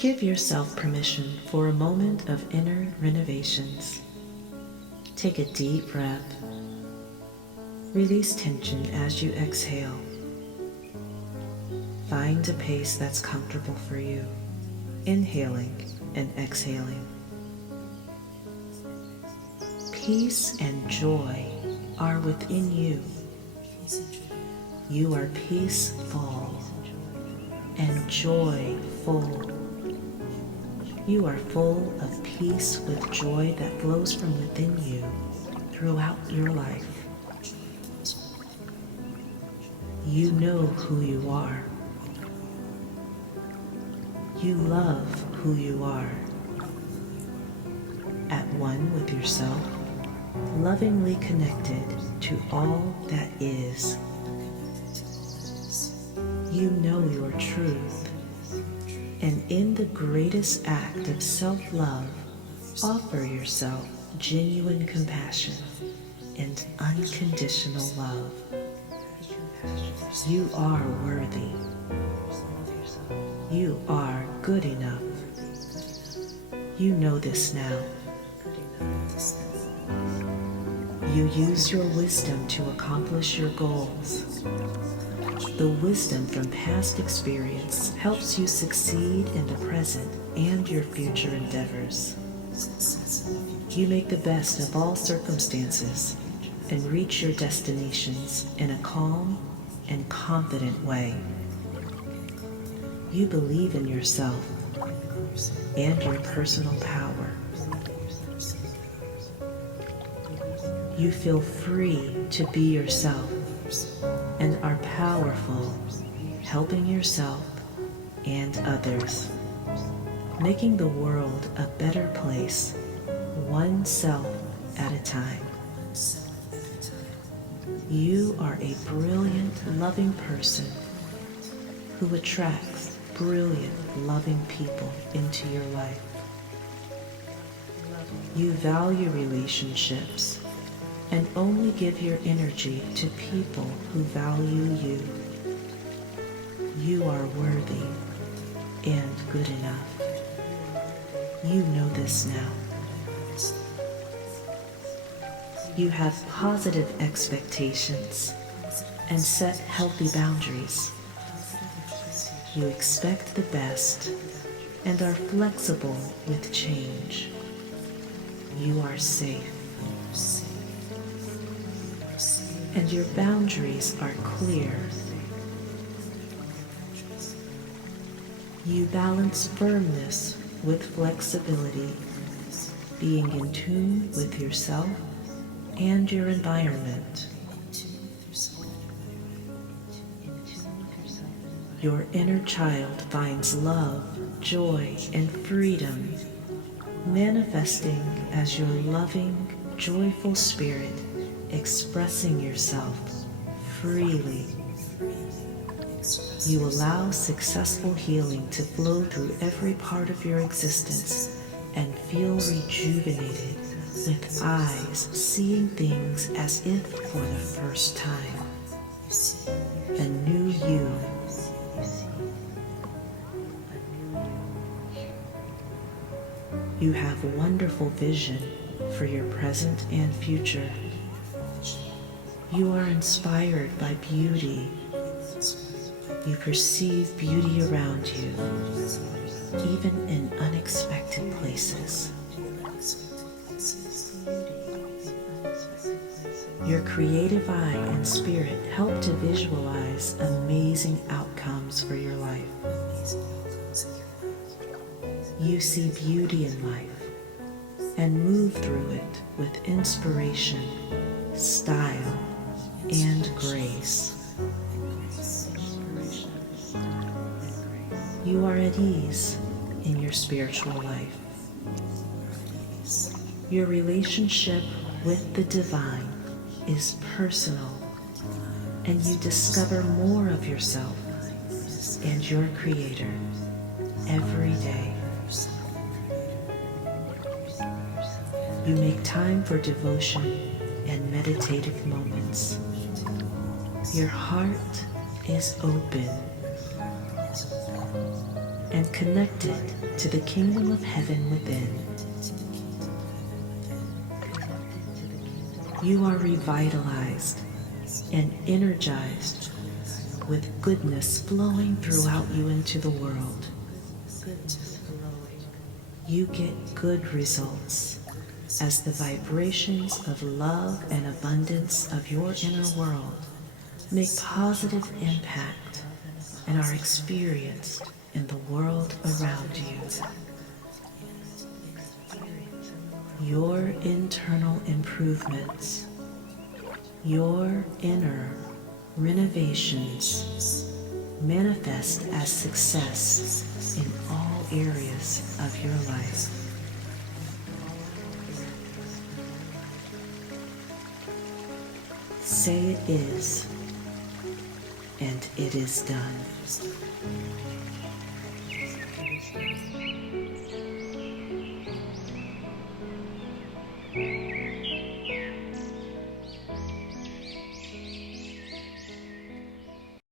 Give yourself permission for a moment of inner renovations. Take a deep breath. Release tension as you exhale. Find a pace that's comfortable for you, inhaling and exhaling. Peace and joy are within you. You are peaceful and joyful. You are full of peace with joy that flows from within you throughout your life. You know who you are. You love who you are. At one with yourself, lovingly connected to all that is. You know your truth, and in the greatest act of self-love, offer yourself genuine compassion and unconditional love. You are worthy. You are good enough. You know this now. You use your wisdom to accomplish your goals. The wisdom from past experience helps you succeed in the present and your future endeavors. You make the best of all circumstances and reach your destinations in a calm and confident way. You believe in yourself and your personal power. You feel free to be yourself and are powerful, helping yourself and others, making the world a better place, one self at a time. You are a brilliant, loving person who attracts brilliant, loving people into your life. You value relationships and only give your energy to people who value you. You are worthy and good enough. You know this now. You have positive expectations and set healthy boundaries. You expect the best and are flexible with change. You are safe. And your boundaries are clear. You balance firmness with flexibility, being in tune with yourself and your environment. Your inner child finds love, joy, and freedom, manifesting as your loving, joyful spirit, expressing yourself freely. You allow successful healing to flow through every part of your existence and feel rejuvenated with eyes seeing things as if for the first time. A new you. You have wonderful vision for your present and future. You are inspired by beauty. You perceive beauty around you, even in unexpected places. Your creative eye and spirit help to visualize amazing outcomes for your life. You see beauty in life and move through it with inspiration, style, and grace. You are at ease in your spiritual life. Your relationship with the divine is personal, and you discover more of yourself and your Creator every day. You make time for devotion and meditative moments. Your heart is open and connected to the kingdom of heaven within. You are revitalized and energized with goodness flowing throughout you into the world. You get good results as the vibrations of love and abundance of your inner world make positive impact and are experienced in the world around you. Your internal improvements, your inner renovations manifest as success in all areas of your life. Say it is, and it is done.